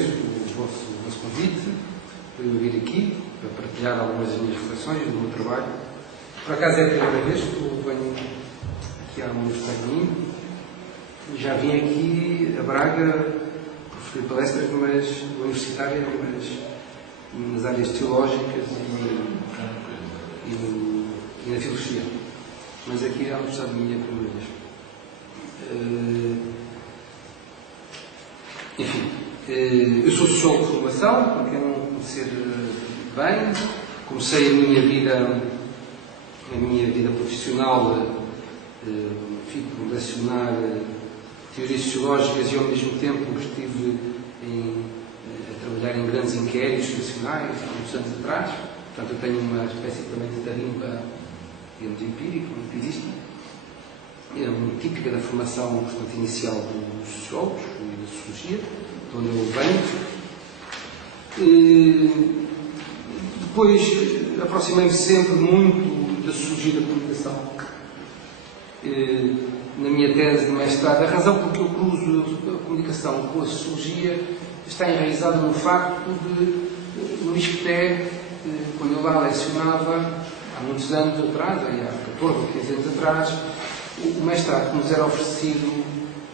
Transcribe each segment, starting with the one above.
O vosso convite para eu vir aqui, para partilhar algumas das minhas reflexões do meu trabalho. Por acaso é a primeira vez que eu venho aqui à Universidade de Minho. Já vim aqui a Braga proferir palestras, mas universitárias, mas nas áreas teológicas e na filosofia. Mas aqui à Universidade de Minho é a primeira vez. Enfim, eu sou sociólogo de formação, para quem não conhecer bem. Comecei a minha vida profissional, por lecionar teorias sociológicas e ao mesmo tempo estive a trabalhar em grandes inquéritos nacionais há muitos anos atrás. Portanto, eu tenho uma espécie também de tarimba, digamos, empirista. É muito típica da formação, portanto, inicial dos sociólogos e da sociologia, de onde eu venho. Depois aproximei-me sempre muito da sociologia da comunicação. Na minha tese de mestrado, a razão por que eu cruzo a comunicação com a sociologia está enraizada no facto de Luís Peté, quando eu lá lecionava, há muitos anos atrás, há 14 ou 15 anos atrás, o mestrado que nos era oferecido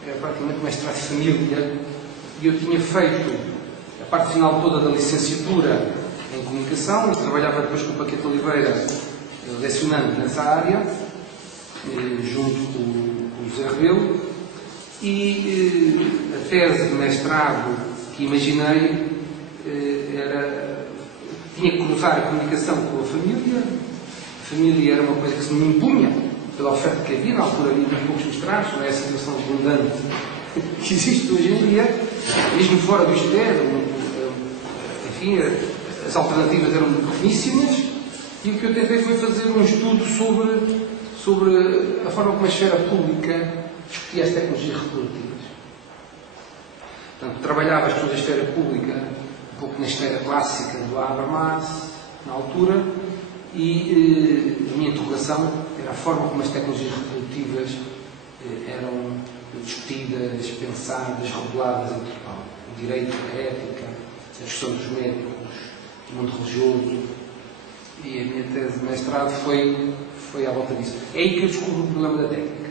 era praticamente mestrado de família, e eu tinha feito a parte final toda da licenciatura em comunicação, e trabalhava depois com o Paquete Oliveira, lecionando nessa área, junto com o José Rebelo, e a tese de mestrado que imaginei tinha que cruzar a comunicação com a família. A família era uma coisa que se me impunha pela oferta que havia, na altura havia muito poucos mestrados, não é a situação abundante que existe hoje em dia, mesmo fora do ISTE, enfim, as alternativas eram pequeníssimas, e o que eu tentei foi fazer um estudo sobre a forma como a esfera pública discutia as tecnologias reprodutivas. Portanto, trabalhava as pessoas da esfera pública um pouco na esfera clássica do Habermas, na altura, e a minha interrogação era a forma como as tecnologias reprodutivas eram discutidas, pensadas, reguladas em Portugal. O direito, a ética, a discussão dos médicos, o mundo religioso. E a minha tese de mestrado foi à volta disso. É aí que eu descubro o problema da técnica.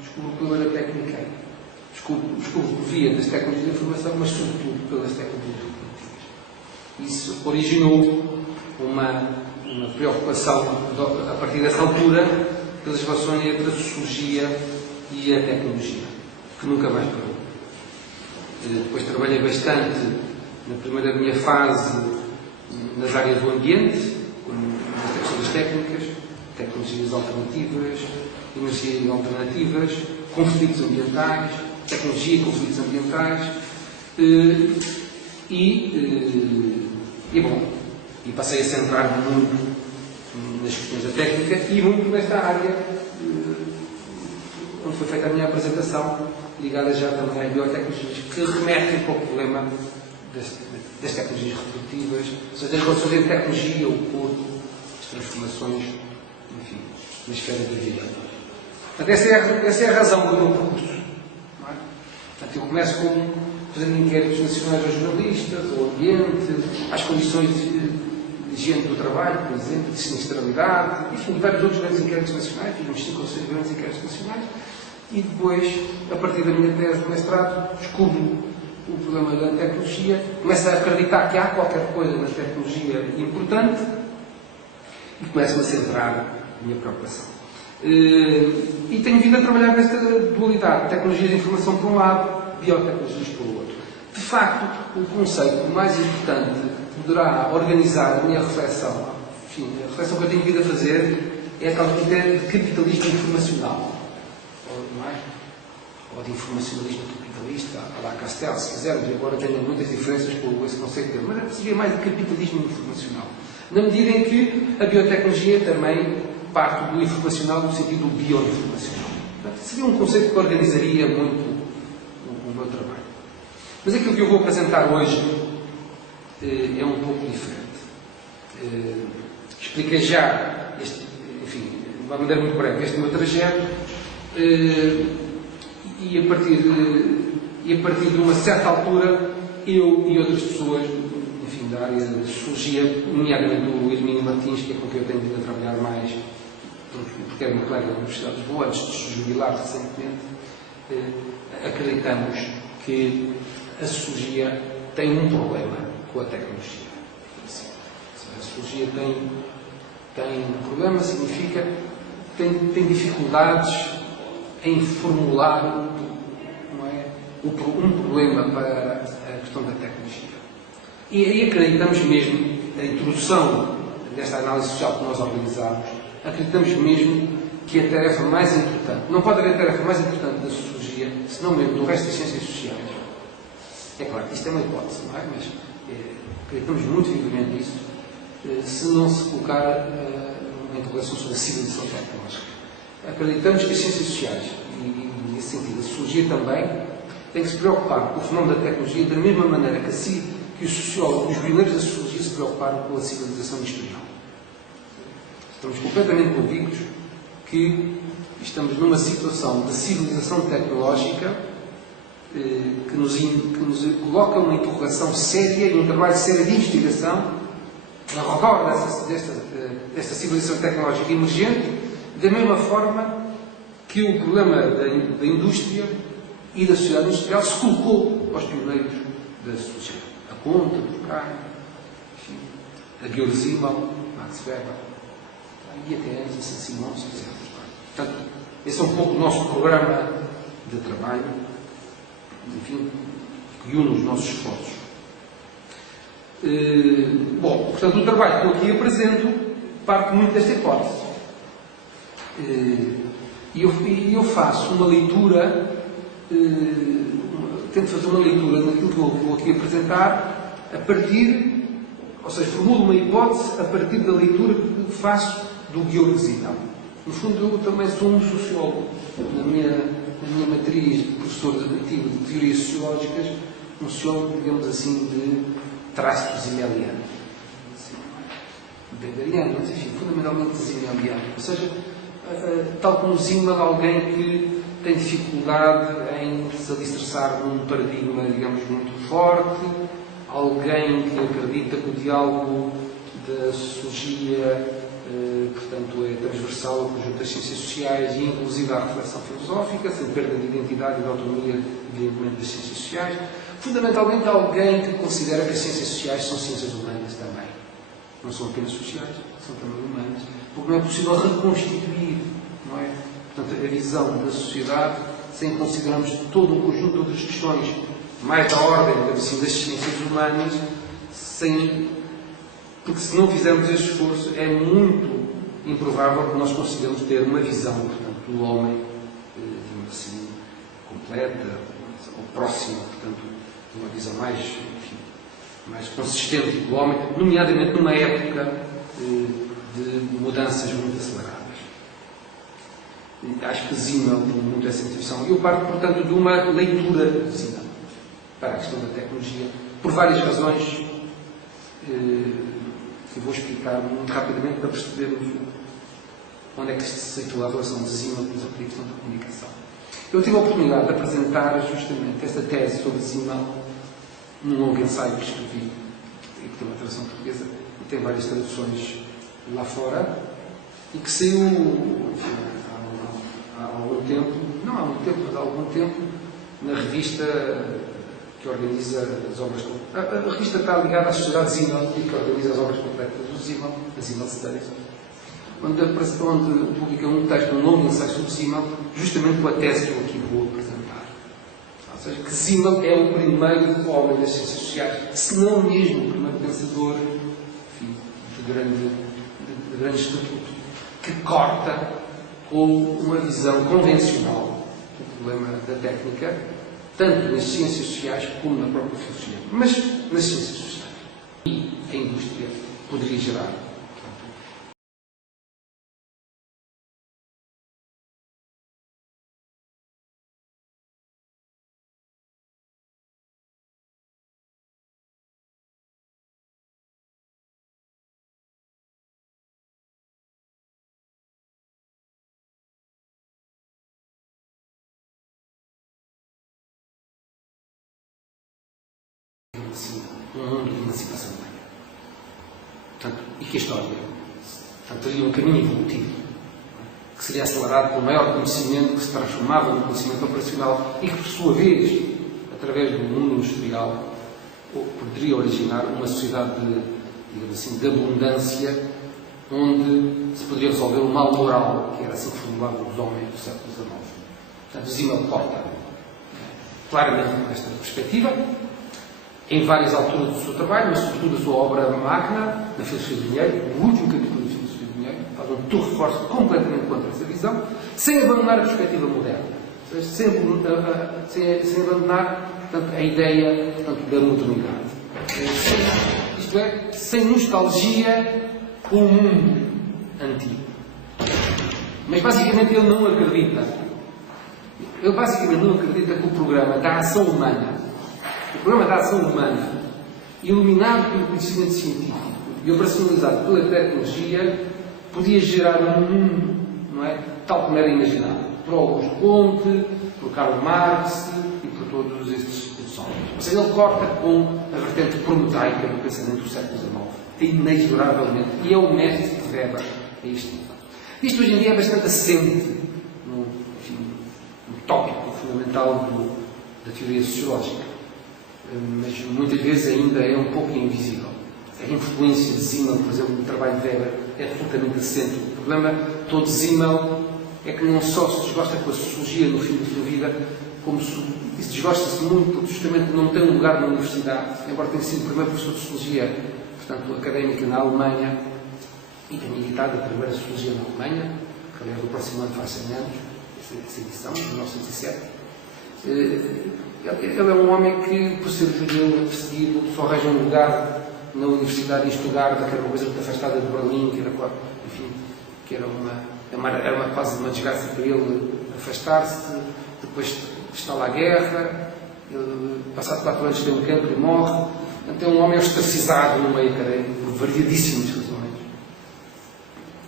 Descubro o problema da técnica. Descubro por via das tecnologias de informação, mas sobretudo pelas tecnologias reprodutivas. Isso originou uma preocupação, a partir dessa altura, pelas relações entre a sociologia e a tecnologia, que nunca mais parou. Depois trabalhei bastante, na primeira minha fase, nas áreas do ambiente, nas questões técnicas, tecnologias alternativas, energias alternativas, conflitos ambientais, tecnologia e conflitos ambientais, e passei a centrar-me muito nas questões da técnica e muito nesta área onde foi feita a minha apresentação, ligada já também às biotecnologias, que remetem para o problema das tecnologias reprodutivas, ou seja, das relações entre tecnologia, o corpo, as transformações, enfim, na esfera da vida. Portanto, essa é a razão do meu percurso. Não é? Portanto, eu começo fazendo inquéritos nacionais aos jornalistas, ao ambiente, às condições de higiene do trabalho, por exemplo, de sinistralidade, enfim, vários outros grandes inquéritos nacionais, fiz uns 5 ou 6 grandes inquéritos nacionais, e depois, a partir da minha tese de mestrado, descubro o problema da tecnologia, começo a acreditar que há qualquer coisa na tecnologia importante e começo a centrar a minha preocupação. E tenho vindo a trabalhar nesta dualidade, tecnologias de informação por um lado, biotecnologias por outro. De facto, o conceito mais importante que poderá organizar a minha reflexão, enfim, a reflexão que eu tenho vindo a fazer, é a tal ideia de capitalismo informacional. Ou de informacionalismo capitalista, a la Castel, se quisermos, embora tenha muitas diferenças com esse conceito dele, mas seria mais de capitalismo informacional. Na medida em que a biotecnologia também parte do informacional no sentido bioinformacional. Portanto, seria um conceito que organizaria muito o meu trabalho. Mas aquilo que eu vou apresentar hoje é um pouco diferente. Expliquei já, enfim, de uma maneira muito breve, este meu trajeto, e a partir de uma certa altura eu e outras pessoas, enfim, da área da sociologia, nomeadamente o Hermínio Martins, que é com quem eu tenho vindo a trabalhar mais, porque era meu colega da Universidade de Lisboa, antes de se jubilar recentemente, acreditamos que a sociologia tem um problema com a tecnologia. A sociologia tem um problema, significa tem dificuldades em formular, não é, um problema para a questão da tecnologia. E aí acreditamos mesmo, a introdução desta análise social que nós organizamos, acreditamos mesmo que a tarefa mais importante, não pode haver tarefa mais importante da sociologia, senão mesmo do resto das ciências sociais. É claro que isto é uma hipótese, não é? Mas acreditamos muito vivamente nisso, se não se colocar uma interrogação sobre a civilização tecnológica. Acreditamos que as ciências sociais, e nesse sentido a sociologia também, tem que se preocupar com o fenómeno da tecnologia da mesma maneira que os sociólogos, os pioneiros da sociologia se preocuparam com a civilização industrial. Estamos completamente convictos que estamos numa situação de civilização tecnológica que nos coloca uma interrogação séria e um trabalho sério de investigação ao redor desta civilização tecnológica emergente, da mesma forma que o problema da indústria e da sociedade industrial se colocou aos pioneiros da sociologia. A Conta, Durkheim, a Georg Simmel, Max Weber, e até antes a Saint-Simon, se quisermos. Portanto, esse é um pouco o nosso programa de trabalho, enfim, que une os nossos esforços. Bom, portanto, o trabalho que eu aqui apresento parte muito desta hipótese. E eu faço uma leitura, tento fazer uma leitura daquilo que eu vou aqui apresentar, a partir, ou seja, formulo uma hipótese a partir da leitura que faço do Georg Simmel. No fundo, eu também sou um sociólogo. Na minha matriz de professor antigo de teorias sociológicas, um sociólogo, digamos assim, de traços zimmeliano. Weberiano, mas enfim, fundamentalmente zimmeliano. Ou seja, tal como Simmel, alguém que tem dificuldade em se alicerçar num paradigma, digamos, muito forte, alguém que acredita que o diálogo da sociologia, portanto, é transversal ao conjunto das ciências sociais e inclusive à reflexão filosófica, sem perda de identidade e de autonomia, evidentemente, das ciências sociais. Fundamentalmente, alguém que considera que as ciências sociais são ciências humanas também. Não são apenas sociais, são também humanas, porque não é possível reconstituir, não é? Portanto, a visão da sociedade sem considerarmos todo um conjunto de outras questões mais da ordem, digamos assim, das ciências humanas, porque se não fizermos esse esforço é muito improvável que nós consigamos ter uma visão, portanto, do homem, digamos assim, completa, ou próxima, portanto, de uma visão mais, enfim, mais consistente do homem, nomeadamente numa época de mudanças muito aceleradas. Acho que Simmel tem muito essa intuição. Eu parto, portanto, de uma leitura de Simmel para a questão da tecnologia, por várias razões que vou explicar muito rapidamente para percebermos onde é que se situa a relação de Simmel com a questão da comunicação. Eu tive a oportunidade de apresentar justamente esta tese sobre Simmel num longo ensaio que escrevi, e que tem uma tradução portuguesa, e tem várias traduções lá fora, e que saiu, enfim, há algum tempo, não há muito tempo, mas há algum tempo, na revista que organiza as obras completas. A revista está ligada à Sociedade Simmel, que organiza as obras completas do Simmel, a Simmel Studies, onde publica um texto, um longo ensaio sobre Simmel, justamente com a tese que eu aqui vou apresentar. Ou seja, que Simmel é o primeiro homem das ciências sociais, se não mesmo o primeiro pensador, enfim, de grande estatuto, que corta com uma visão convencional do problema da técnica, tanto nas ciências sociais como na própria filosofia, mas nas ciências sociais. E a indústria poderia gerar. um mundo de emancipação humana. Portanto, e que a história teria um caminho evolutivo, que seria acelerado por um maior conhecimento que se transformava no conhecimento operacional e que, por sua vez, através do mundo industrial, poderia originar uma sociedade digamos assim, de abundância, onde se poderia resolver o mal moral, que era assim que formulava os homens do século XIX. Portanto, Simmel corta claramente com esta perspectiva, em várias alturas do seu trabalho, mas sobretudo a sua obra magna, na Filosofia do Dinheiro, o último capítulo da Filosofia do Dinheiro, faz um tour de force completamente contra essa visão, sem abandonar a perspectiva moderna, ou seja, sem abandonar, portanto, a ideia, portanto, da modernidade. Isto é, sem nostalgia com o mundo antigo. Mas basicamente ele não acredita que o programa da ação humana, iluminado pelo conhecimento científico e operacionalizado pela tecnologia, podia gerar um mundo, não é? Tal como era imaginado por Augusto Comte, por Karl Marx e por todos estes homens. Ou seja, ele corta com a vertente prometeica do pensamento do século XIX, inexoravelmente, e é o mestre de Weber a este nível. Isto hoje em dia é bastante assente no tópico fundamental da teoria sociológica, mas muitas vezes ainda é um pouco invisível. A influência de Simmel, por exemplo, no trabalho de Weber, é absolutamente assente. O problema todo de Simmel é que não só se desgosta com a sociologia no fim da sua vida, como se desgosta-se muito porque justamente não tem um lugar na universidade, embora tenha sido o primeiro professor de sociologia, portanto, académica na Alemanha, e tenha editado a primeira sociologia na Alemanha, que aliás no próximo ano faz 100 anos, essa edição, de 1907. Ele é um homem que, por ser judeu perseguido, só arranja um lugar na Universidade de Stuttgart, que era uma coisa muito afastada de Berlim, que era quase uma desgraça para ele afastar-se. Depois está lá a guerra, ele, passado 4 anos, tem um cancro e morre. Então é um homem ostracizado no meio académico por variadíssimas razões.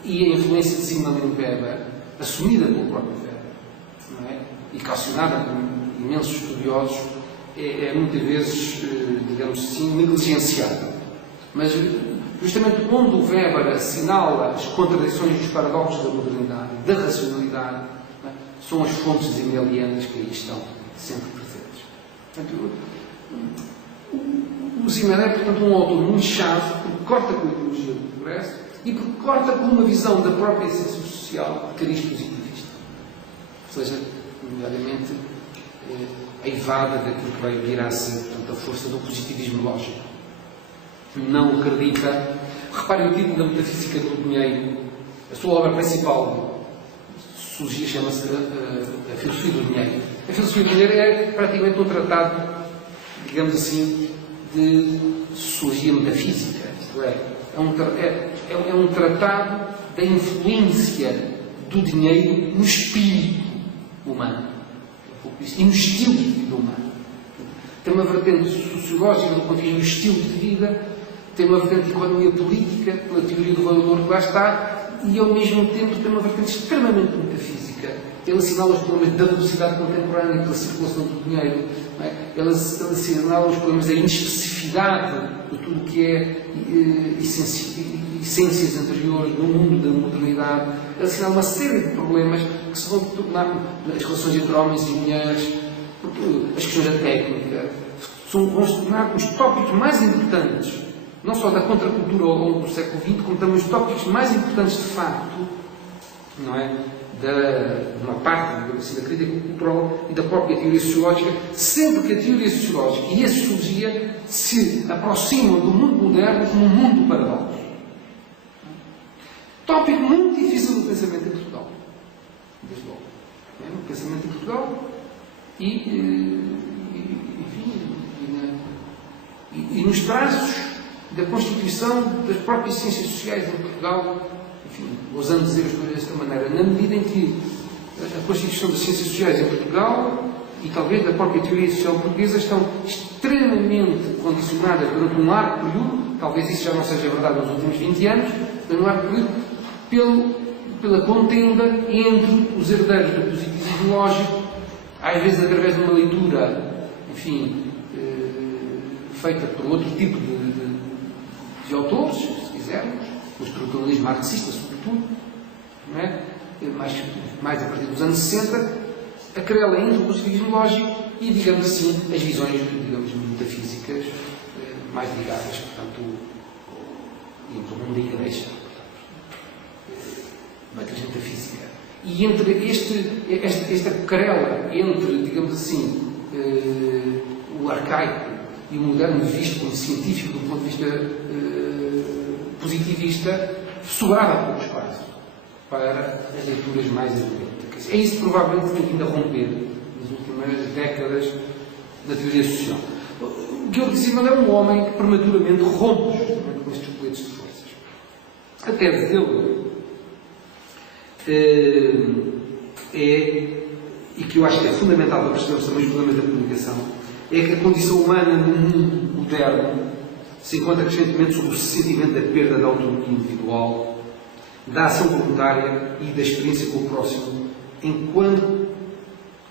E a influência de Simmel em Weber, assumida pelo próprio Weber, não é? E calcionada por imensos estudiosos, é muitas vezes, digamos assim, negligenciada. Mas justamente onde o Weber assinala as contradições dos paradoxos da modernidade, da racionalidade, é? São as fontes simmelianas que aí estão sempre presentes. Portanto, o Simmel é, portanto, um autor muito chave, porque corta com a ideologia do progresso e porque corta com uma visão da própria essência social de cariz positivista. Ou seja, nomeadamente, aivada daquilo que vai vir a ser, portanto, a força do positivismo lógico. Não acredita. Reparem o título da Metafísica do Dinheiro. A sua obra principal de sociologia chama-se a Filosofia do Dinheiro. A Filosofia do Dinheiro é praticamente um tratado, digamos assim, de sociologia metafísica. Isto é um tratado da influência do dinheiro no espírito humano e no estilo de vida humano. Tem uma vertente sociológica do ponto de vista do estilo de vida, tem uma vertente de economia política, pela teoria do valor que lá está, e ao mesmo tempo tem uma vertente extremamente metafísica. Ele assinala os problemas da velocidade contemporânea, pela circulação do dinheiro. Não é? Ele assinala os problemas da inespecificidade de tudo o que é essências anteriores no mundo da modernidade. Ele assinala uma série de problemas que se vão tornar as relações entre homens e mulheres, as questões da técnica, vão se tornar os tópicos mais importantes, não só da contracultura ao longo do século XX, como também os tópicos mais importantes de facto, não é? De uma parte da crítica cultural e da própria teoria sociológica, sempre que a teoria sociológica e a sociologia se aproximam do mundo moderno como um mundo do paradoxo. Tópico muito difícil do pensamento em Portugal. Desde logo. No pensamento em Portugal e nos traços da constituição das próprias ciências sociais em Portugal, enfim, ousando dizer as coisas desta maneira, na medida em que a constituição das ciências sociais em Portugal e talvez da própria teoria social portuguesa estão extremamente condicionadas durante um largo período, talvez isso já não seja verdade nos últimos 20 anos, mas um largo período, pela contenda entre os herdeiros do positivismo lógico, às vezes através de uma leitura, enfim, feita por outro tipo de autores, se quisermos, o estruturalismo marxista, sobretudo, não é? mais a partir dos anos 60, acrela ainda o positivismo lógico e, digamos assim, as visões, digamos, metafísicas mais ligadas, portanto, ao mundo da Igreja, matriz metafísica. E entre esta querela entre, digamos assim, o arcaico e o moderno visto como científico do ponto de vista positivista, sobrava pouco espaço para as leituras mais analíticas. É isso que provavelmente tem vindo a romper nas últimas décadas da teoria social. O Georg Simmel é um homem que prematuramente rompe com estes coletes de forças. A tese dele e que eu acho que é fundamental para percebermos também os problemas da comunicação, é que a condição humana no mundo moderno se encontra crescentemente sob o sentimento da perda da autonomia individual, da ação voluntária e da experiência com o próximo, enquanto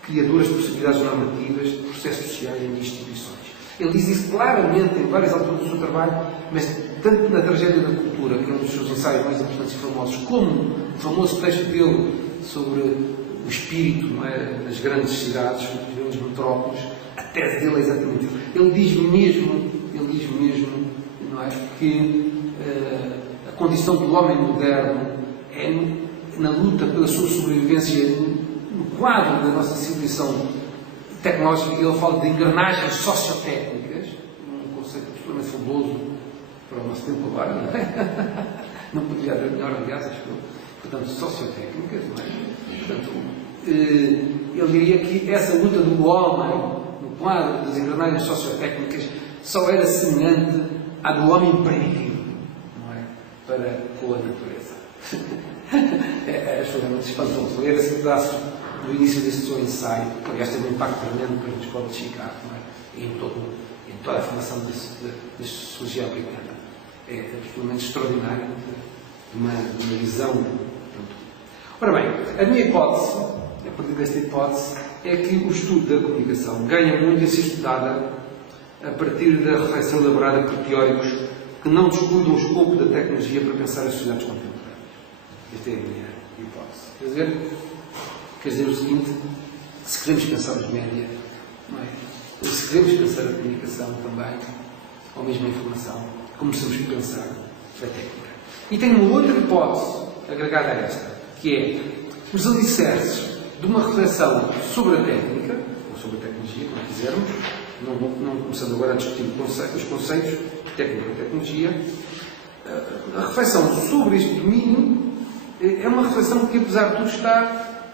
criadoras de possibilidades normativas, de processos sociais e de instituições. Ele diz isso claramente em várias alturas do seu trabalho, mas tanto na Tragédia da Cultura, que é um dos seus ensaios mais importantes e famosos, como o famoso texto dele sobre o espírito, não é, nas grandes cidades, nas grandes metrópoles. A tese dele é exatamente isso. Ele diz mesmo, não é, que a condição do homem moderno é na luta pela sua sobrevivência no quadro da nossa civilização tecnológica. Ele fala de engrenagens sociotécnicas, um conceito absolutamente fabuloso para o nosso tempo agora, não é? Não poderia haver melhor, aliás, acho que eu. Portanto, sociotécnicas, não é? Portanto, ele diria que essa luta do homem no quadro das engrenagens sociotécnicas só era semelhante à do homem primitivo, não é? Para com a natureza. É absolutamente espantoso. Ler esse pedaço do início deste seu ensaio, que aliás tem um impacto tremendo para a escola de Chicago, não é? E em toda a formação da sociologia americana. É absolutamente extraordinário, uma visão. Ora bem, a minha hipótese, a partir desta hipótese, é que o estudo da comunicação ganha muito em ser estudada a partir da reflexão elaborada por teóricos que não descuidam o escopo da tecnologia para pensar as sociedades contemporâneas. Esta é a minha hipótese. Quer dizer o seguinte, se queremos pensar os média, não é? Se queremos pensar a comunicação também, ou mesmo a informação, começamos a pensar a técnica. E tenho uma outra hipótese agregada a esta, que é os alicerces de uma reflexão sobre a técnica, ou sobre a tecnologia, como quisermos, não começando agora a discutir os conceitos de técnica e tecnologia. A reflexão sobre este domínio é uma reflexão que, apesar de tudo, está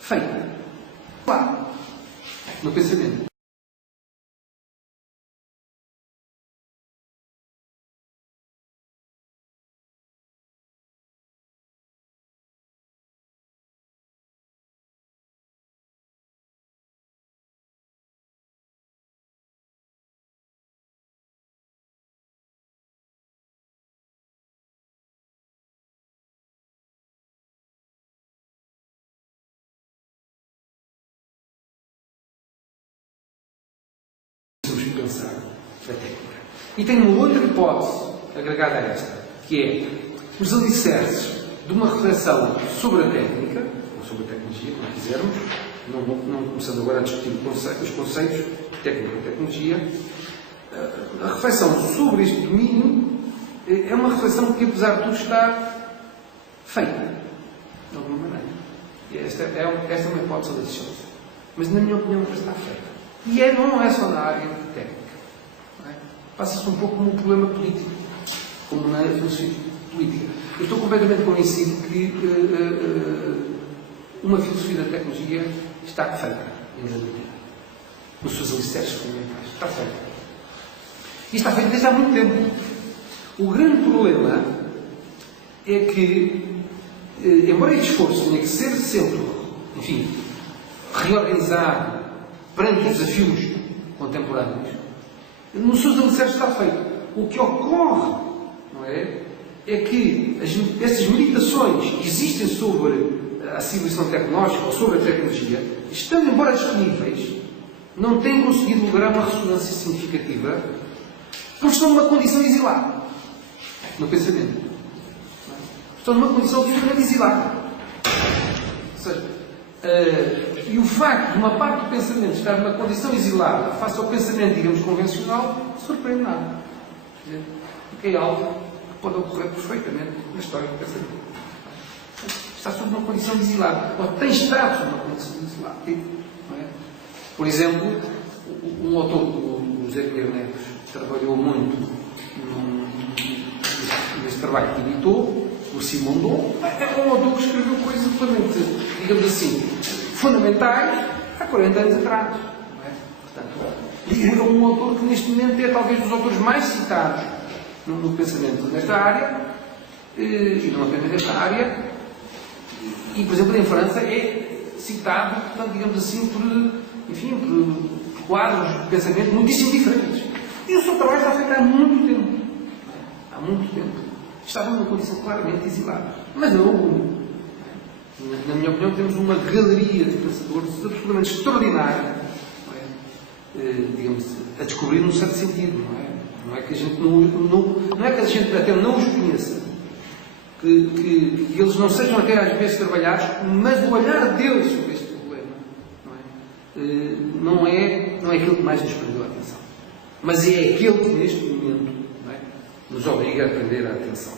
feita. Claro, no pensamento. Pensar a técnica. E tenho uma outra hipótese agregada a esta, que é os alicerces de uma reflexão sobre a técnica, ou sobre a tecnologia, como quisermos, não começando agora a discutir os conceitos de técnica e tecnologia. A reflexão sobre este domínio é uma reflexão que, apesar de tudo, está feita, de alguma maneira. E esta é uma hipótese deliciosa. Mas, na minha opinião, está feita. E não é só na área técnica. É? Passa-se um pouco como um problema político, como na filosofia política. Eu estou completamente convencido que uma filosofia da tecnologia está feita, em grande medida, nos seus alicerces fundamentais. Está feita. E está feita desde há muito tempo. O grande problema é que, embora este esforço tenha que ser sempre, enfim, reorganizado perante os desafios contemporâneos, nos seus alicerces está feito. O que ocorre, não é que essas meditações que existem sobre a civilização tecnológica ou sobre a tecnologia, estando embora disponíveis, não têm conseguido lograr uma ressonância significativa Porque estão numa condição exilada no pensamento. Estão numa condição absolutamente exilada. Ou seja, e o facto de uma parte do pensamento estar numa condição exilada face ao pensamento, digamos, convencional, não surpreende nada. Porque é algo que pode ocorrer perfeitamente na história do pensamento. Está sob uma condição de exilado, ou tem estado sob uma condição de exilado. Não é? Por exemplo, um autor, o José Pinheiro Neves, trabalhou muito neste trabalho que editou, o Simondon, é um autor que escreveu coisas absolutamente, digamos assim, fundamentais há 40 anos atrás. Não é? Portanto, é um autor que neste momento é talvez dos autores mais citados no pensamento nesta área, e não apenas nesta área. E, por exemplo, em França é citado, portanto, digamos assim, por quadros de pensamento muitíssimo diferentes. E o seu trabalho está feito há muito tempo. Há muito tempo. Estava numa condição claramente exilada. Mas não é o único. Na minha opinião, temos uma galeria de pensadores absolutamente extraordinária, digamos, a descobrir num certo sentido. Não é que a gente não é que a gente até não os conheça. Que eles não sejam até às vezes trabalhados, mas o olhar deles sobre este problema não é aquilo que mais nos prendeu a atenção. Mas é aquele que neste momento nos obriga a prender a atenção.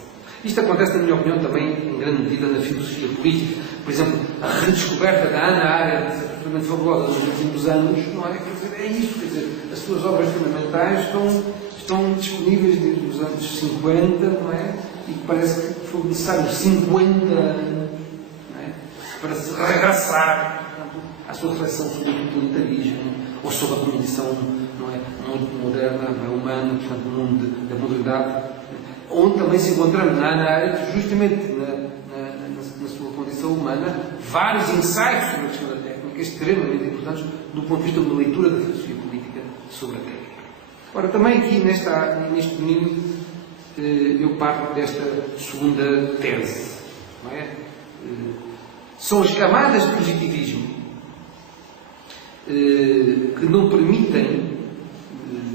Isto acontece, na minha opinião, também em grande medida na filosofia política. Por exemplo, a redescoberta da Hannah Arendt, absolutamente fabulosa nos últimos anos, não é? Quer dizer, é isso, quer dizer, as suas obras fundamentais estão disponíveis desde os anos 50, não é? E parece que foi necessário 50 anos, não é? Para se regressar, portanto, à sua reflexão sobre o totalitarismo ou sobre a condição, não é, moderna, não é, humana, portanto, no mundo da modernidade, onde também se encontramos na Hannah Arendt, justamente na sua condição humana, vários ensaios sobre a questão da técnica extremamente importantes do ponto de vista de uma leitura da filosofia política sobre a técnica. Ora, também aqui neste domínio eu parto desta segunda tese. Não é? São as camadas de positivismo que não permitem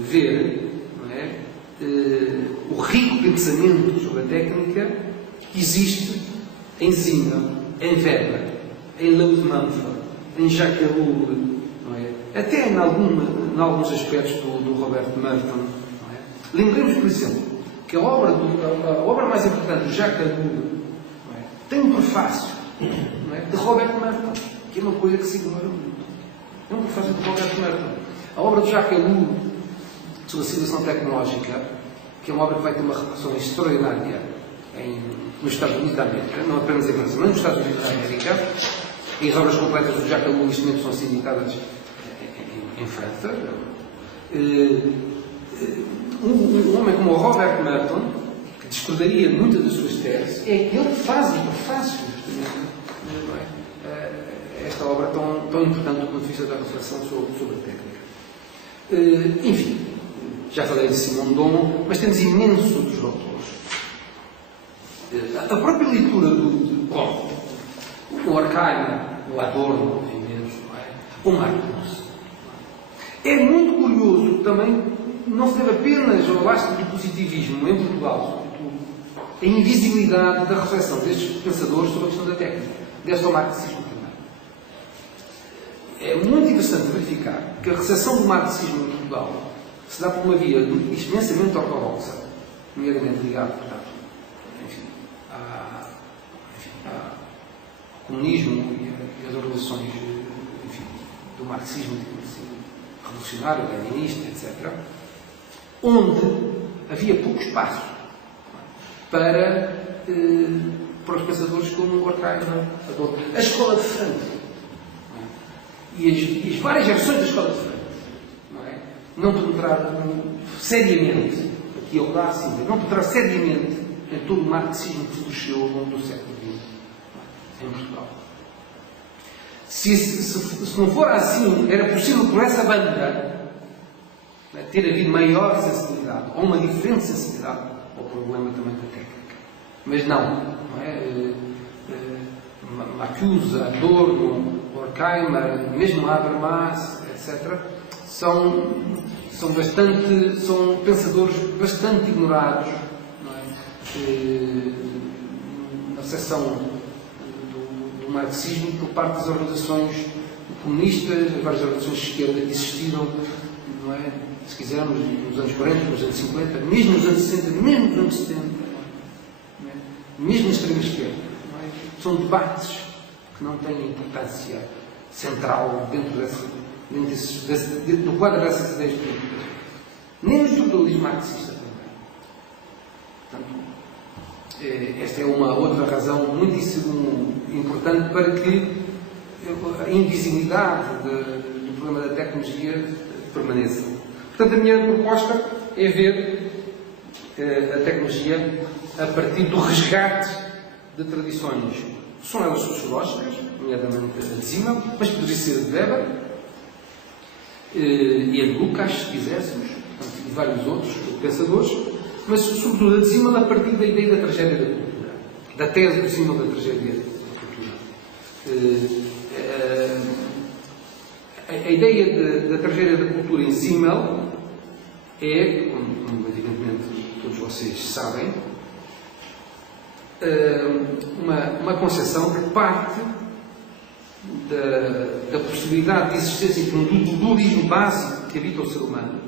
ver, não é, o rico pensamento sobre a técnica que existe em Zimmer, em Weber, em Lewis Mumford, em Jacques Ellul, não é? Até em alguns aspectos do Robert Merton. Não é? Lembremos, por exemplo, que a obra mais importante do Jacques Ellul tem um prefácio, não é, de Robert Merton, que é uma coisa que se ignora muito. É um prefácio de Robert Merton. A obra de Jacques Ellul sobre a civilização tecnológica, que é uma obra que vai ter uma repercussão extraordinária nos Estados Unidos da América, não apenas em França, mas nos Estados Unidos da América, e as obras completas do Jacques Ellul neste momento são assim editadas em França. Um homem como o Robert Merton, que discordaria de muitas das suas teses, é aquele que faz o prefácio, esta obra tão importante do ponto de vista da reflexão sobre a técnica. Enfim, já falei de Simondon, mas temos imensos outros autores. A própria leitura o Horkheimer, o Adorno, o Marcuse. É muito curioso também, não se deve apenas ao lastro do positivismo em Portugal, sobretudo, a invisibilidade da reflexão destes pensadores sobre a questão da técnica, deste ao marxismo também. É muito interessante verificar que a recepção do marxismo em Portugal se dá por uma via imensamente ortodoxa, nomeadamente ligada, portanto, ao comunismo e às organizações, do marxismo, assim, revolucionário, leninista, etc., onde havia pouco espaço para os pensadores como Horkheimer, Adorno. A Escola de Frankfurt e as várias versões da Escola de Frankfurt não penetraram seriamente, aqui ao lado, assim, não penetraram seriamente em todo o marxismo que surgiu ao longo do século XX em Portugal. Se não for assim, era possível por essa banda ter havido maior sensibilidade, ou uma diferente sensibilidade ao problema também da técnica. Mas não é? Marcuse, Adorno, Horkheimer, mesmo Habermas, etc., são são pensadores bastante ignorados, não é? Na seção do marxismo por parte das organizações comunistas, as várias organizações de esquerda que existiram, não é? Se quisermos, nos anos 40, nos anos 50, mesmo nos anos 60, mesmo nos anos 70, não é? Mesmo na extrema esquerda, não é? São debates que não têm importância central no quadro dessas ideias políticas, nem no estruturalismo marxista também. Portanto, esta é uma outra razão muitíssimo importante para que a invisibilidade do problema da tecnologia permaneça. Portanto, a minha proposta é ver a tecnologia a partir do resgate de tradições, são elas sociológicas, nomeadamente a de Simmel, mas poderia ser de Weber e a de Lukács, se quiséssemos, portanto, e vários outros pensadores, mas sobretudo a de Simmel a partir da ideia da tragédia da cultura, da tese de Simmel da tragédia da cultura. A ideia da tragédia da cultura em Simmel é, como evidentemente todos vocês sabem, uma concepção que parte da possibilidade de existência de um dualismo básico que habita o ser humano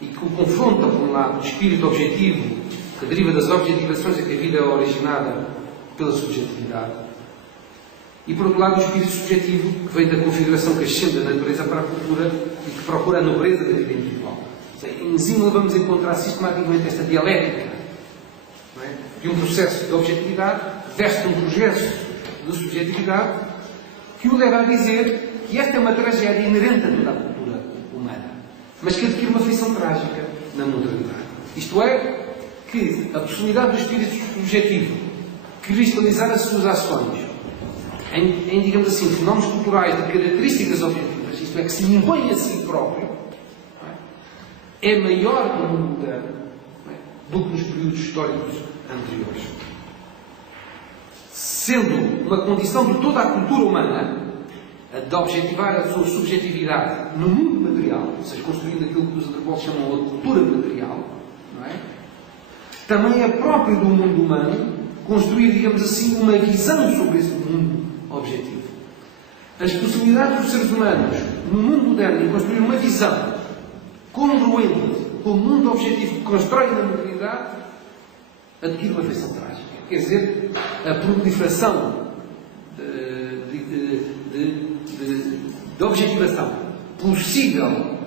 e que o confronta, por um lado, o espírito objetivo que deriva das objetivações a que a vida é originada pela subjetividade e, por outro lado, o espírito subjetivo que vem da configuração que ascende da natureza para a cultura e que procura a nobreza da vida individual. Em Simmel vamos encontrar sistematicamente esta dialética, não é? De um processo de objetividade versus um processo de subjetividade que o leva a dizer que esta é uma tragédia inerente a toda a cultura humana, mas que adquire uma feição trágica na modernidade. Isto é, que a possibilidade do espírito subjetivo cristalizar as suas ações em, digamos assim, fenómenos culturais de características objetivas, isto é, que se impõem a si próprio, é maior no mundo moderno do que nos períodos históricos anteriores. Sendo uma condição de toda a cultura humana a de objetivar a sua subjetividade no mundo material, ou seja, construindo aquilo que os antropólogos chamam de cultura material, não é? Também é próprio do mundo humano construir, digamos assim, uma visão sobre esse mundo objetivo. As possibilidades dos seres humanos no mundo moderno de construir uma visão congruente com o mundo objetivo que constrói na modernidade adquire uma feição trágica. Quer dizer, a proliferação de objetivação possível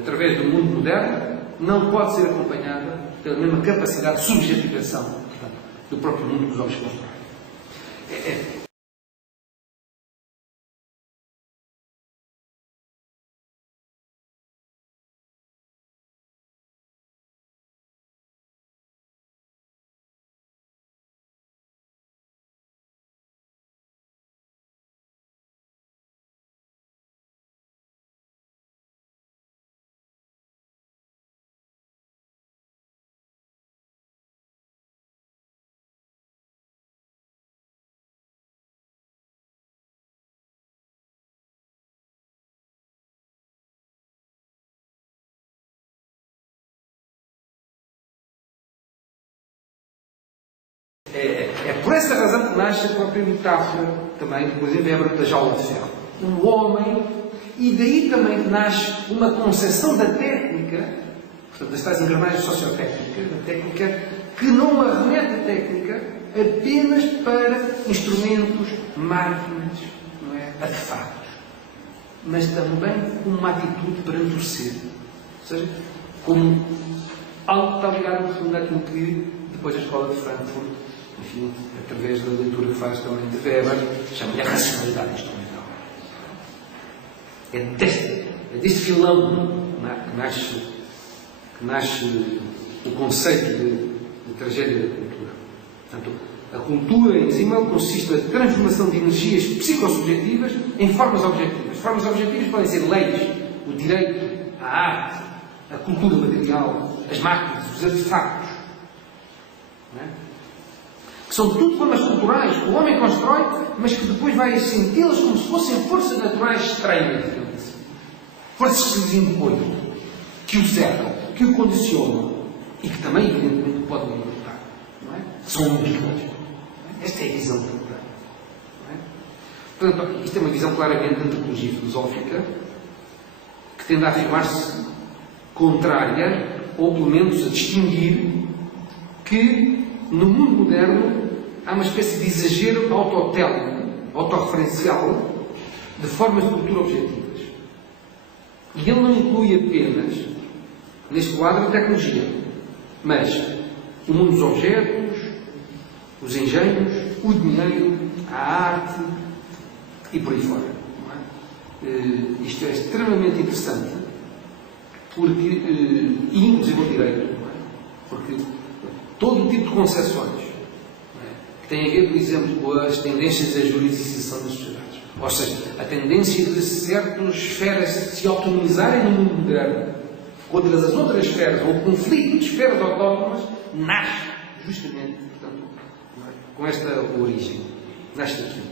através do mundo moderno não pode ser acompanhada pela mesma capacidade de subjetivação, portanto, do próprio mundo que os homens constroem. É por essa razão que nasce a própria metáfora também, depois em Weber, da jaula de ferro. Um homem, e daí também nasce uma concepção da técnica, portanto, das tais engrenagens sociotécnicas, da técnica, que não arremete a técnica apenas para instrumentos, máquinas, não é? Artefatos, mas também como uma atitude perante o ser. Ou seja, como algo que está ligado no fundo àquilo que depois a Escola de Frankfurt, enfim, através da leitura que faz também de Weber, chama-lhe a racionalidade instrumental. É deste filão que nasce o conceito de tragédia da cultura. Portanto, a cultura em Simmel consiste na transformação de energias psicossubjetivas em formas objetivas. Formas objetivas podem ser leis, o direito, a arte, a cultura material, as máquinas, os artefactos. Não é? Que são tudo formas culturais que o homem constrói, mas que depois vai senti-las como se fossem forças naturais estranhas, digamos assim. forças de impõem, que o cercam, que o condicionam e que também, evidentemente, o podem libertar. Não é? São múltiplas. Esta é a visão que eu tenho. Portanto, isto é uma visão claramente de antropologia filosófica que tende a afirmar-se contrária, ou pelo menos a distinguir, que no mundo moderno há uma espécie de exagero autotélico, autorreferencial, de formas de cultura objetivas. E ele não inclui apenas, neste quadro, a tecnologia, mas o mundo dos objetos, os engenhos, o dinheiro, a arte e por aí fora. Não é? Isto é extremamente interessante, porque, e inclusive o direito, não é? Porque todo o tipo de concepções, não é? Que tem a ver, por exemplo, com as tendências da jurisdição das sociedades. Ou seja, a tendência de certas esferas se autonomizarem no mundo moderno contra as outras esferas, ou o conflito de esferas autónomas, nasce justamente, portanto, com esta origem. Nasce aqui.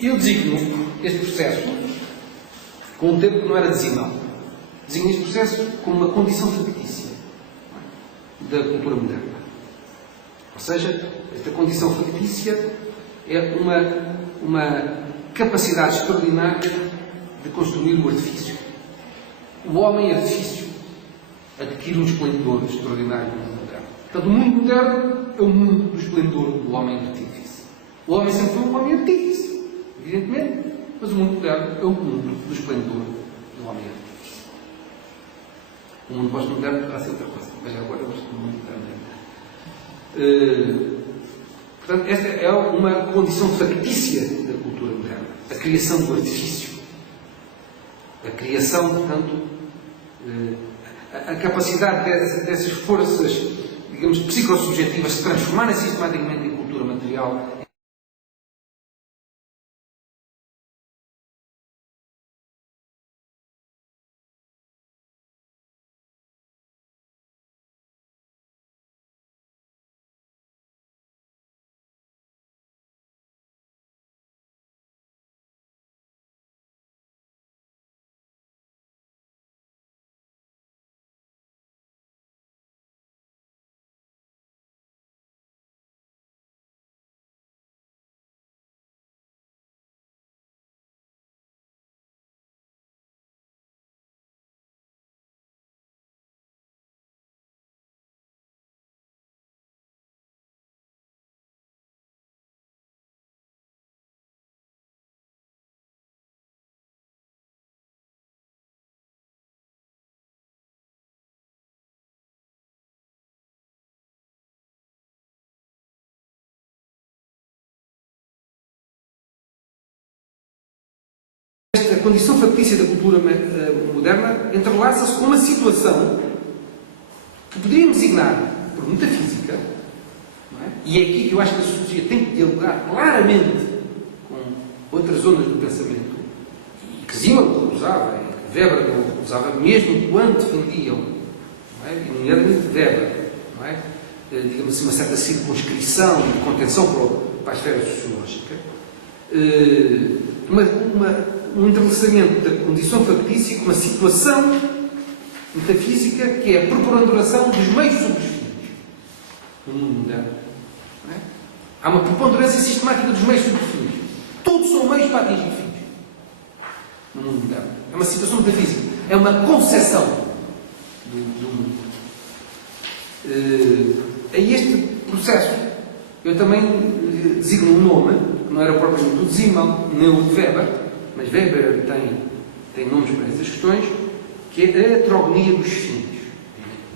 Eu designo este processo com um termo que não era designado. Designo este processo como uma condição fictícia da cultura moderna. Ou seja, esta condição fictícia é uma capacidade extraordinária de construir o artifício. O homem artifício adquire um esplendor extraordinário no mundo moderno. Portanto, o mundo moderno é o mundo do esplendor do homem artifício. O homem sempre foi um homem artifício, evidentemente, mas o mundo moderno é o mundo do esplendor do homem artifício. O mundo pós-moderno poderá ser outra coisa, mas agora eu gosto do mundo moderno. Portanto, esta é uma condição factícia da cultura moderna. A criação do artifício. A criação, portanto, a capacidade dessas forças, digamos, psicossubjetivas se transformarem sistematicamente em cultura material. A condição factícia da cultura moderna entrelaça-se com uma situação que poderíamos designar por metafísica, não é? E é aqui que eu acho que a sociologia tem que dialogar claramente com outras zonas do pensamento, e que Zimmermann usava, e que Weber não usava, mesmo quando defendiam, não é? E nomeadamente Weber, não é? Digamos assim, uma certa circunscrição e contenção para a esfera sociológica, um entrelaçamento da condição factícia com uma situação metafísica que é a preponderação dos meios sobre os fins no mundo moderno. Não é? Há uma preponderância sistemática dos meios sobre os fins. Todos são meios para atingir fins no mundo moderno. É uma situação metafísica. É uma concepção do mundo. A este processo eu também designo um nome, que não era propriamente o de Zimmermann, nem o de Weber, mas Weber tem nomes para essas questões, que é a heterogonia dos fins.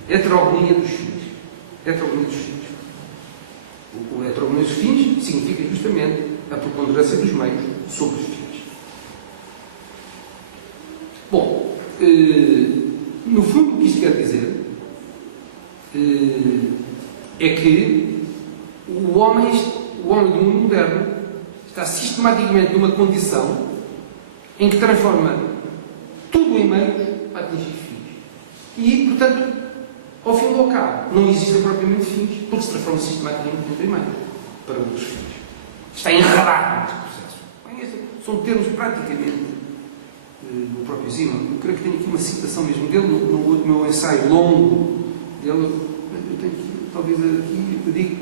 Heterogonia dos fins. Heterogonia dos fins. O heterogonia dos fins significa justamente a preponderância dos meios sobre os fins. Bom, no fundo o que isto quer dizer é que o homem do mundo moderno está sistematicamente numa condição em que transforma tudo em meios para atingir fins. E, portanto, ao fim e ao cabo, não existem propriamente fins, porque se transforma sistematicamente em meios para outros fins. Está enredado neste processo. São termos praticamente do próprio Zima. Eu creio que tenho aqui uma citação mesmo dele, no meu ensaio longo dele. Eu tenho aqui, talvez aqui, eu digo.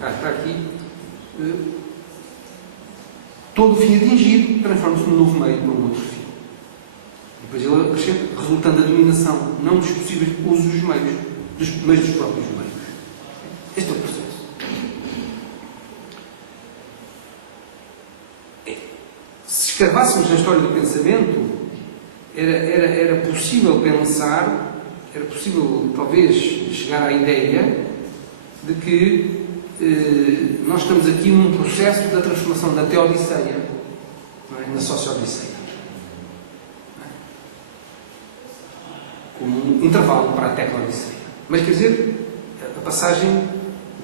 Está aqui. Todo fim atingido transforma-se num novo meio para um outro fim. Depois ele acrescenta, resultando da dominação, não dos possíveis usos dos meios, mas dos próprios meios. Este é o processo. Se escarvássemos na história do pensamento, era possível pensar, era possível talvez chegar à ideia de que nós estamos aqui num processo da transformação da Teodiceia, não é? Na Socio-Odiceia. Como um intervalo para a Tecno-Odiceia. Mas quer dizer, a passagem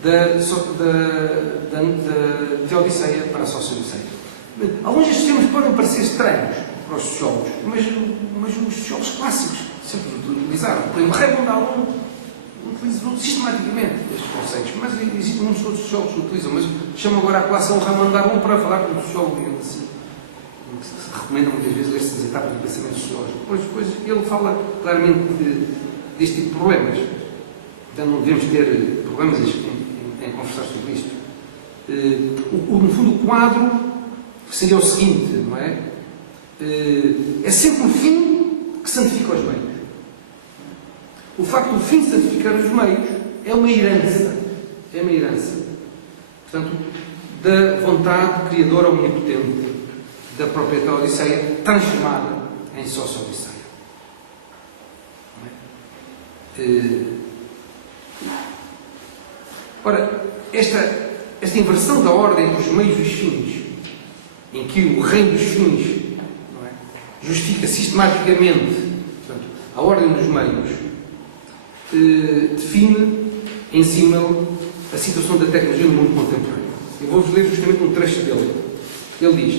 da Teodiceia para a Socio-Odiceia. Alguns destes termos podem parecer estranhos para os sociólogos, mas os sociólogos clássicos sempre utilizaram. Por exemplo, Raymond Aron utilizou sistematicamente estes conceitos, mas existem muitos outros sociólogos que utilizam, mas chamam agora a colação Raymond Aron para falar do sociólogo, assim, que se recomenda muitas vezes estas etapas do pensamento sociológico. Depois ele fala claramente deste tipo de problemas. Então não devemos ter problemas em conversar sobre isto. No fundo, o quadro seria o seguinte, não é? É sempre o fim que santifica os meios. O facto do fim de santificar os meios é uma herança. É uma herança. Portanto, da vontade criadora omnipotente da própria Teodiceia transformada em Socio-Odiceia. Ora, esta inversão da ordem dos meios e dos fins, em que o reino dos fins, não é, justifica sistematicamente, portanto, a ordem dos meios, define em cima a situação da tecnologia no mundo contemporâneo. Eu vou-vos ler justamente um trecho dele. Ele diz: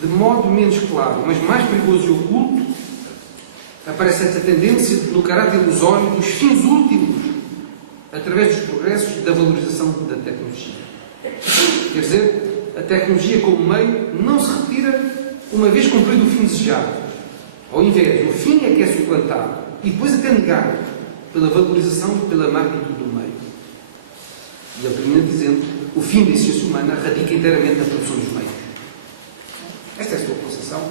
de modo menos claro, mas mais perigoso e oculto, aparece essa tendência no caráter ilusório dos fins últimos, através dos progressos da valorização da tecnologia. Quer dizer, a tecnologia como meio não se retira uma vez cumprido o fim desejado. Ao invés, o fim é que é suplantado e depois até negado pela valorização e pela magnitude do meio. E ele termina dizendo: o fim da existência humana radica inteiramente na produção dos meios. Esta é a sua concepção,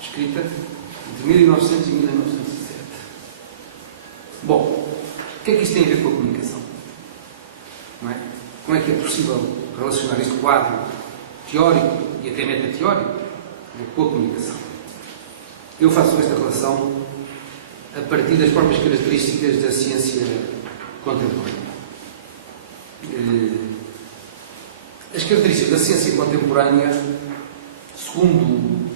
escrita entre 1900 e 1907. Bom, o que é que isto tem a ver com a comunicação? Não é? Como é que é possível relacionar este quadro teórico e até metateórico com a comunicação? Eu faço esta relação a partir das próprias características da ciência contemporânea. As características da ciência contemporânea, segundo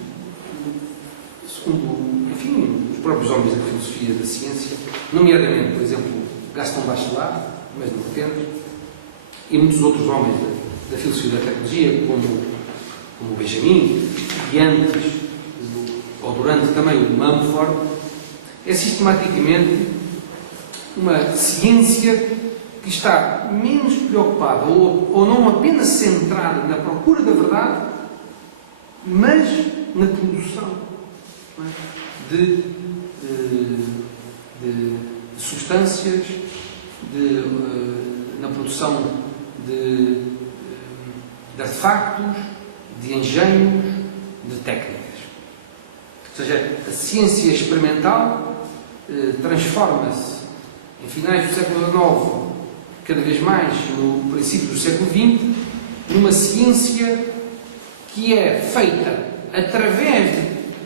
enfim, os próprios homens da filosofia da ciência, nomeadamente, por exemplo, Gaston Bachelard, mas não depende, e muitos outros homens da filosofia da tecnologia, como o Benjamin, e antes, ou durante também o Mumford, é sistematicamente uma ciência que está menos preocupada ou não apenas centrada na procura da verdade, mas na produção, não é? de substâncias, na produção de artefactos, de engenhos, de técnicas. Ou seja, a ciência experimental transforma-se em finais do século XIX, cada vez mais no princípio do século XX, numa ciência que é feita através de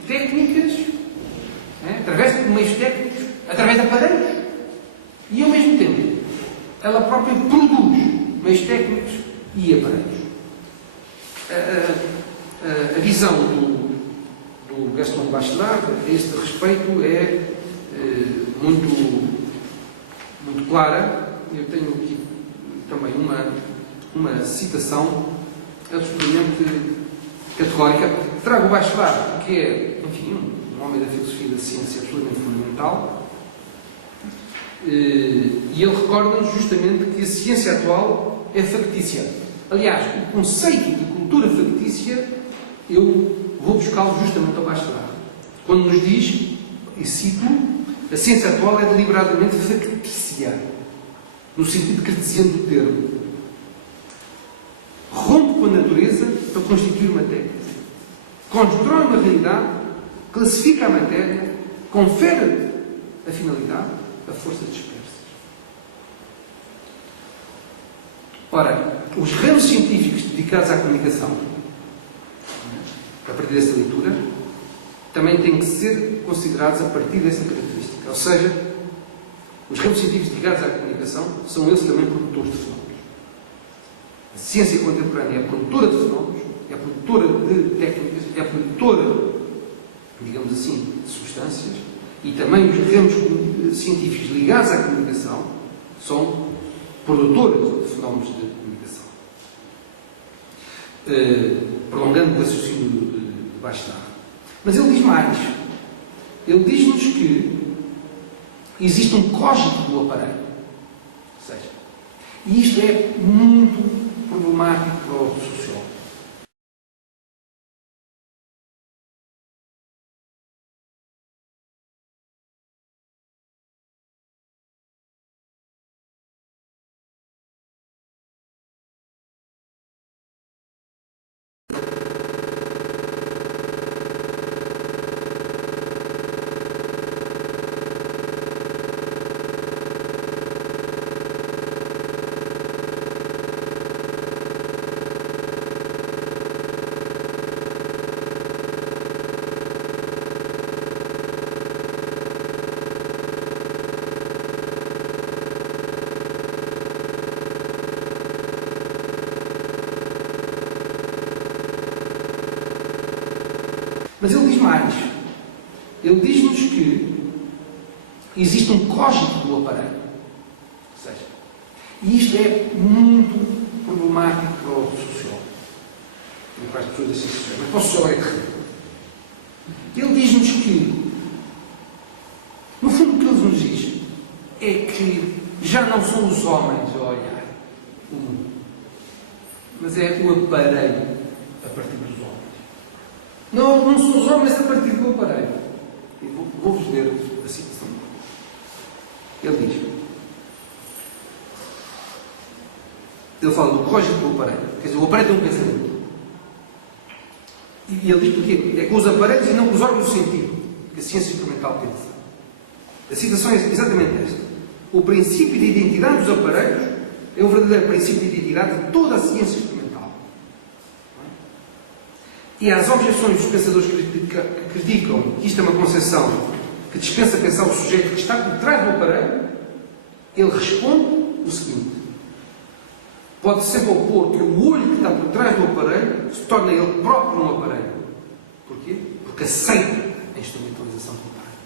técnicas, através de meios técnicos, através de aparelhos, e ao mesmo tempo ela própria produz meios técnicos e aparelhos. A visão do Gaston Bachelard a este respeito é muito clara. Eu tenho aqui também uma citação absolutamente categórica. Trago o Bachelard, que é, enfim, um homem da filosofia da ciência absolutamente fundamental, e ele recorda-nos justamente que a ciência atual é factícia. Aliás, o conceito de cultura factícia eu vou buscá-lo justamente ao baixo lá. Quando nos diz, e cito, a ciência atual é deliberadamente factícia, no sentido cartesiano do termo. Rompe com a natureza para constituir matéria. Constrói uma realidade, classifica a matéria, confere a finalidade, a força dispersa. Ora, os ramos científicos dedicados à comunicação, a partir dessa leitura, também têm que ser considerados a partir dessa característica. Ou seja, os ramos científicos dedicados à comunicação são eles também produtores de fenómenos. A ciência contemporânea é produtora de fenómenos, é produtora de técnicas, é produtora, digamos assim, de substâncias, e também os ramos científicos ligados à comunicação são produtores de fenómenos de comunicação. Prolongando o raciocínio de Bachelard. Mas ele diz mais. Ele diz-nos que existe um cógito do aparelho. Ou seja, e isto é muito problemático para o sociólogo. Mas ele diz mais. Ele diz-nos que existe um cógito do aparelho. Ou seja, e isto é muito problemático para o sociólogo. Não para as pessoas da ciência social, mas para o sociólogo é terrível. Ele diz-nos que, no fundo, o que ele nos diz é que já não são os homens a olhar o mundo, mas é o aparelho a partir dos homens. Não são os homens a partir do aparelho. E vou-vos ler a citação. Ele diz: ele fala do cógito do aparelho. Quer dizer, o aparelho tem um pensamento. E ele diz porquê? É com os aparelhos e não com os órgãos do sentido que a ciência experimental pensa. A citação é exatamente esta. O princípio de identidade dos aparelhos é o verdadeiro princípio de identidade de toda a ciência experimental. E às objeções dos pensadores que criticam que isto é uma concepção que dispensa pensar o sujeito que está por trás do aparelho, ele responde o seguinte: pode sempre opor que o olho que está por trás do aparelho se torna ele próprio um aparelho. Porquê? Porque aceita a instrumentalização do aparelho.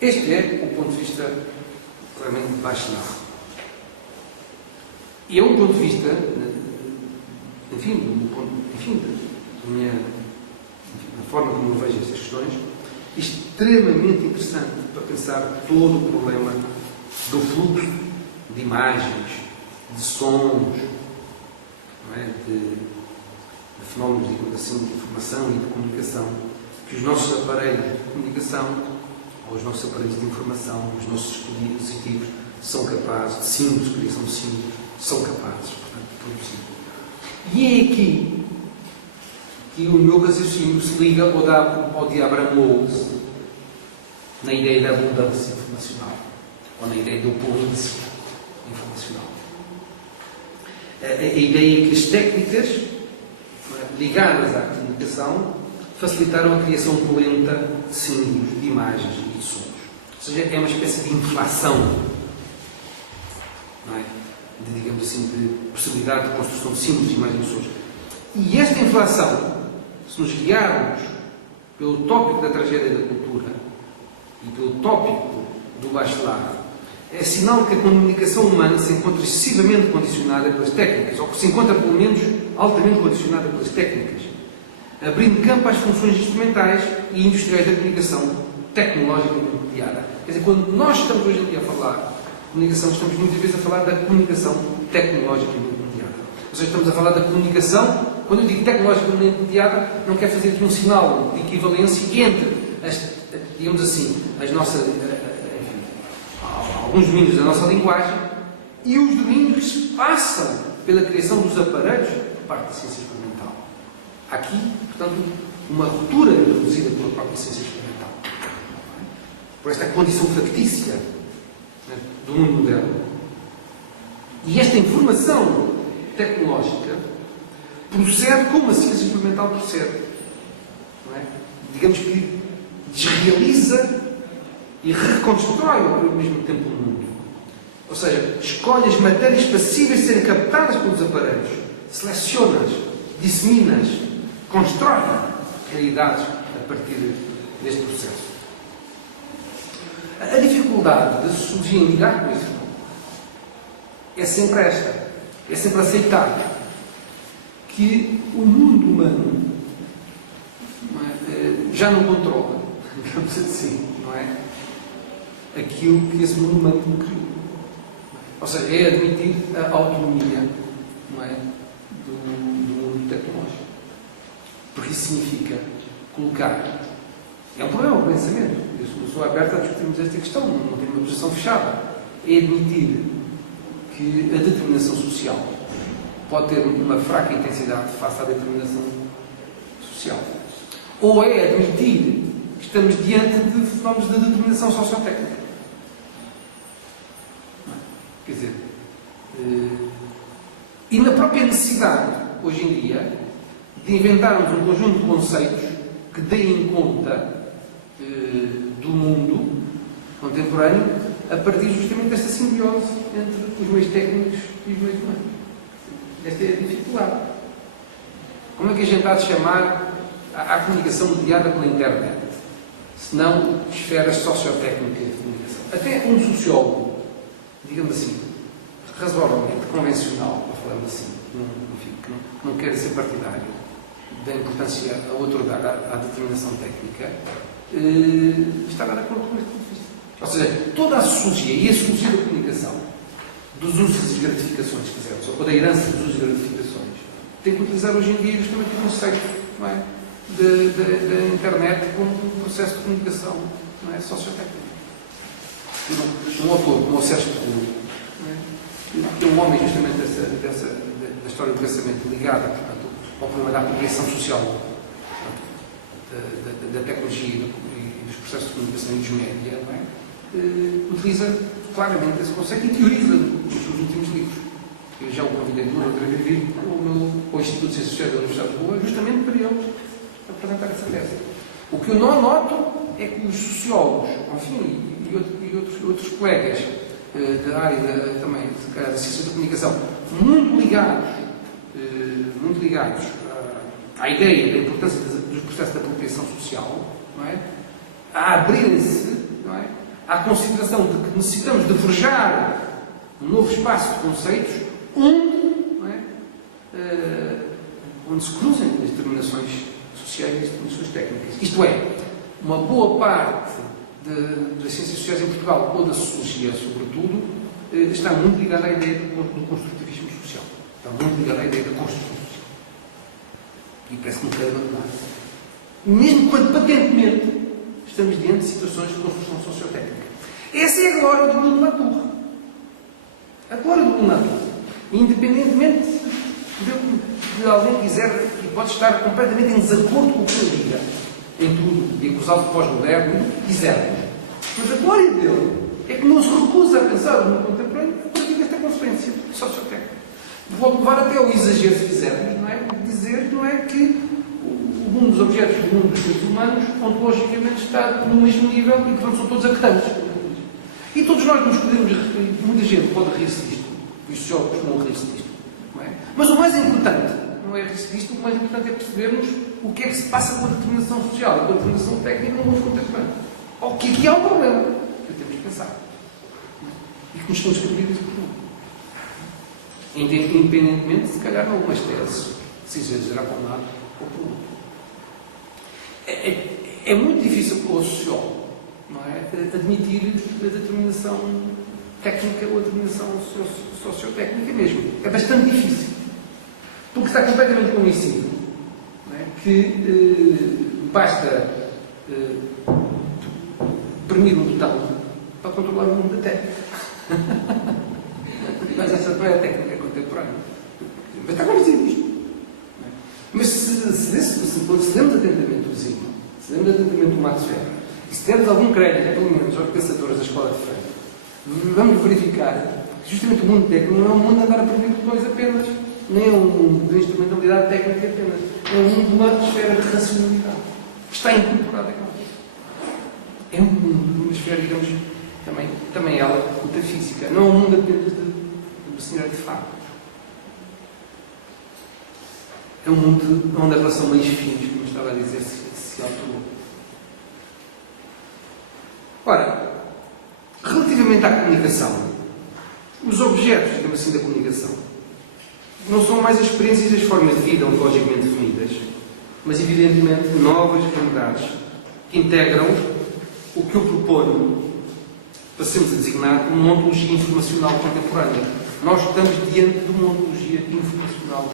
Este é o ponto de vista claramente de Bachelard. E é um ponto de vista, da forma como eu vejo estas questões, extremamente interessante para pensar todo o problema do fluxo de imagens, de sons, não é? de fenómenos, digamos assim, de informação e de comunicação, que os nossos aparelhos de comunicação, ou os nossos aparelhos de informação, os nossos dispositivos, são capazes, de símbolos, criação de símbolos, são capazes, portanto, de produzir. E é aqui que o meu raciocínio se liga ao de Abraham Moles, na ideia da abundância informacional, ou na ideia da opulência informacional. A ideia que as técnicas ligadas à comunicação facilitaram a criação opulenta de símbolos, de imagens e de sons. Ou seja, é uma espécie de inflação, não é? De, digamos assim, de possibilidade de construção de símbolos, de imagens e sons. E esta inflação, se nos guiarmos pelo tópico da tragédia da cultura e pelo tópico do Bachelard, é sinal que a comunicação humana se encontra excessivamente condicionada pelas técnicas, ou que se encontra, pelo menos, altamente condicionada pelas técnicas, abrindo campo às funções instrumentais e industriais da comunicação tecnológica mediada. Quer dizer, quando nós estamos hoje em dia a falar de comunicação, estamos muitas vezes a falar da comunicação tecnológica mediada. Ou seja, estamos a falar da comunicação quando eu digo tecnologicamente mediada, não quero fazer aqui um sinal de equivalência entre, digamos assim, as nossas, enfim, alguns domínios da nossa linguagem e os domínios que se passam pela criação dos aparelhos por parte da ciência experimental. Há aqui, portanto, uma ruptura introduzida pela própria ciência experimental. Por esta condição factícia, né, do mundo moderno. E esta informação tecnológica procede como a ciência experimental procede. Não é? Digamos que desrealiza e reconstrói ao mesmo tempo o mundo. Ou seja, escolhe as matérias passíveis de serem captadas pelos aparelhos, seleciona-as, dissemina-as, constrói realidades a partir deste processo. A dificuldade da sociologia em lidar com isso é sempre esta. É sempre aceitar que o mundo humano já não controla, digamos assim, não é? Aquilo que esse mundo humano criou. Ou seja, é admitir a autonomia, não é? do mundo tecnológico. Porque isso significa colocar. É um problema o pensamento. Eu sou aberto a discutirmos esta questão, não tenho uma posição fechada. É admitir que a determinação social pode ter uma fraca intensidade face à determinação social. Ou é admitir que estamos diante de fenómenos de determinação sociotécnica. Quer dizer, e na própria necessidade, hoje em dia, de inventarmos um conjunto de conceitos que deem conta do mundo contemporâneo a partir justamente desta simbiose entre os meios técnicos e os meios humanos. Esta é a dificuldade. Como é que a gente há de chamar à comunicação mediada pela internet? Se não esferas sociotécnicas de comunicação. Até um sociólogo, digamos assim, razoavelmente convencional, para falarmos assim, que não quer ser partidário da importância a outorgar à determinação técnica, estará de acordo com este ponto de vista. Ou seja, toda a sociologia e a sociologia da comunicação, dos usos e gratificações, se quisermos, ou da herança dos usos e gratificações, tem que utilizar hoje em dia justamente o conceito, não é, da internet como um processo de comunicação, não é, sociotécnico. Um autor como o Sérgio Pedro, que é um homem justamente da história do pensamento ligada, portanto, ao problema da apropriação social, portanto, da tecnologia e dos processos de comunicação e dos média, não é? Utiliza claramente esse conceito e teoriza nos seus últimos livros. Eu já o convidei de outra vez vir ao Instituto de Ciências Sociais da Universidade de Lisboa, justamente para ele apresentar essa tese. O que eu não noto é que os sociólogos, enfim, e outros colegas da área também da ciência da comunicação, muito ligados à ideia da importância dos processos de apropriação social, não é? A abrirem-se, não é? À consideração de que necessitamos de forjar um novo espaço de conceitos onde se cruzem as determinações sociais e as determinações técnicas. Isto é, uma boa parte das ciências sociais em Portugal, ou da sociologia sobretudo, está muito ligada à ideia do construtivismo social. Está muito ligada à ideia da construção social. E parece que não quer abandonar. Mesmo quando patentemente estamos diante de situações de construção sociotécnica. Essa é a glória do Bruno Latour. A glória do Bruno Latour. Independentemente de alguém que quiser e pode estar completamente em desacordo com o que ele diga, em tudo, e acusá-lo de pós-moderno, quisermos. Mas a glória dele é que não se recusa a pensar o mundo contemporâneo a partir desta consequência sociotécnica. Vou levar até ao exagero, se quisermos, não é? Dizer, não é, que o mundo dos objetos do mundo dos seres humanos, ontologicamente, está no mesmo nível e, portanto, são todos actantes. E todos nós nos podemos referir, muita gente pode rir-se disto, e os sociólogos não rir-se disto, não é? Mas o mais importante não é rir-se disto, o mais importante é percebermos o que é que se passa com a determinação social e com a determinação técnica no mundo contemporâneo. Ou que aqui há um problema que temos que pensar. E que nos estão a descobrir esse problema. Independentemente, se calhar, em algumas teses, se exagerar para um lado ou para o outro. É muito difícil para o sociólogo, não é, admitir a determinação técnica ou a determinação sociotécnica mesmo. É bastante difícil. Porque está completamente convencido, não é, que basta premir um botão para controlar o mundo da Terra. Mas essa não é a técnica contemporânea. Mas está convencido disto. Não é? Mas se lemos atentamente o Zygmunt, se lemos atentamente o Max Weber, e se dermos algum crédito, pelo menos, aos pensadores da Escola de Frankfurt, vamos verificar que justamente o mundo técnico não é um mundo de andar a premir botões apenas, nem é um mundo de instrumentalidade técnica apenas, é um mundo de uma esfera de racionalidade, que está incorporada aqui. É um mundo de uma esfera, digamos, também ela metafísica, não é um mundo apenas de senhora de Fá. É um mundo onde a relação meios-fins, como estava a dizer, se alterou. Ora, relativamente à comunicação, os objetos, digamos assim, da comunicação não são mais as experiências e as formas de vida ontologicamente definidas, mas, evidentemente, novas realidades que integram o que eu proponho passemos a designar como uma ontologia informacional contemporânea. Nós estamos diante de uma ontologia informacional